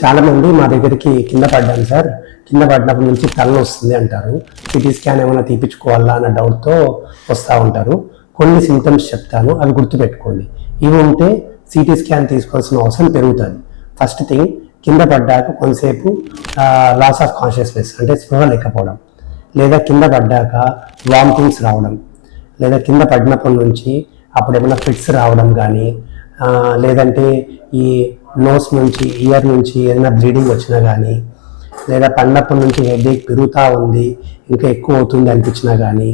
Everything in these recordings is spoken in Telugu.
చాలామంది మా దగ్గరికి కింద పడ్డాను సార్, కింద పడినప్పటి నుంచి తలనొస్తుంది అంటారు. సిటీ స్కాన్ ఏమైనా తీపించుకోవాలా అన్న డౌట్తో వస్తూ ఉంటారు. కొన్ని సింటమ్స్ చెప్తాను, అవి గుర్తుపెట్టుకోండి. ఇవి ఉంటే సిటీ స్కాన్ తీసుకోవాల్సిన అవసరం పెరుగుతుంది. ఫస్ట్ థింగ్, కింద పడ్డాక కొంతసేపు లాస్ ఆఫ్ కాన్షియస్నెస్ అంటే స్పృహ లేకపోవడం, లేదా కింద పడ్డాక వామిటింగ్స్ రావడం, లేదా కింద పడినప్పటి నుంచి అప్పుడు ఏమైనా ఫిట్స్ రావడం కానీ, లేదంటే ఈ నోస్ నుంచి ఇయర్ నుంచి ఏదైనా బ్లీడింగ్ వచ్చినా కానీ, లేదా పడినప్పటి నుంచి హెడేక్ పెరుగుతూ ఉంది ఇంకా ఎక్కువ అవుతుంది అనిపించినా కానీ,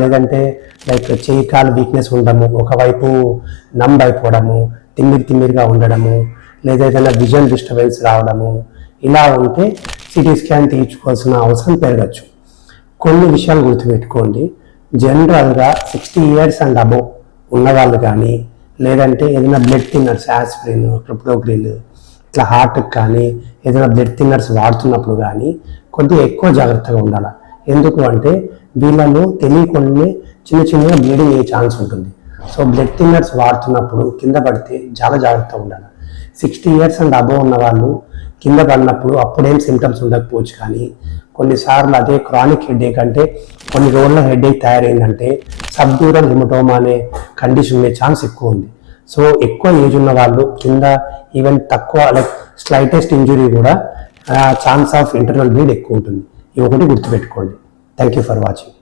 లేదంటే లైక్ చేయి కాలు వీక్నెస్ ఉండడము, ఒకవైపు నంబ్ అయిపోవడము, తిమ్మిరిగా ఉండడము, లేదా ఏదైనా విజన్ డిస్టర్బెన్స్ రావడము, ఇలా ఉంటే సిటీ స్కాన్ తీయించుకోవాల్సిన అవసరం పెరగచ్చు. కొన్ని విషయాలు గుర్తుపెట్టుకోండి. జనరల్గా 60 years అండ్ అబోవ్ ఉన్నవాళ్ళు కానీ, లేదంటే ఏదైనా బ్లడ్ థిన్నర్స్ యాస్పిరిన్, క్రిప్టోగ్రిల్ ఇట్లా హార్ట్కి కానీ ఏదైనా బ్లడ్ థిన్నర్స్ వాడుతున్నప్పుడు కానీ కొద్దిగా ఎక్కువ జాగ్రత్తగా ఉండాలి. ఎందుకు అంటే వీళ్ళలో తెలియకుండా చిన్న బ్లీడింగ్ అయ్యే ఛాన్స్ ఉంటుంది. సో బ్లడ్ థిన్నర్స్ వాడుతున్నప్పుడు కింద పడితే చాలా జాగ్రత్తగా ఉండాలి. 60 years అండ్ అబోవ్ ఉన్న వాళ్ళు కింద పడినప్పుడు అప్పుడేం సిమ్టమ్స్ ఉండకపోవచ్చు, కానీ కొన్నిసార్లు అదే క్రానిక్ హెడేక్ అంటే కొన్ని రోజుల హెడేక్ తయారైందంటే సబ్డ్యూరల్ హిమటోమా అనే కండిషన్ ఉండే ఛాన్స్ ఎక్కువ ఉంది. సో ఎక్కువ ఏజ్ ఉన్న వాళ్ళు కింద ఈవెన్ తక్కువ లైక్ స్లైటెస్ట్ ఇంజురీ కూడా ఛాన్స్ ఆఫ్ ఇంటర్నల్ బ్లీడ్ ఎక్కువ ఉంటుంది. ఇవి ఒకటి గుర్తుపెట్టుకోండి. Thank you for watching.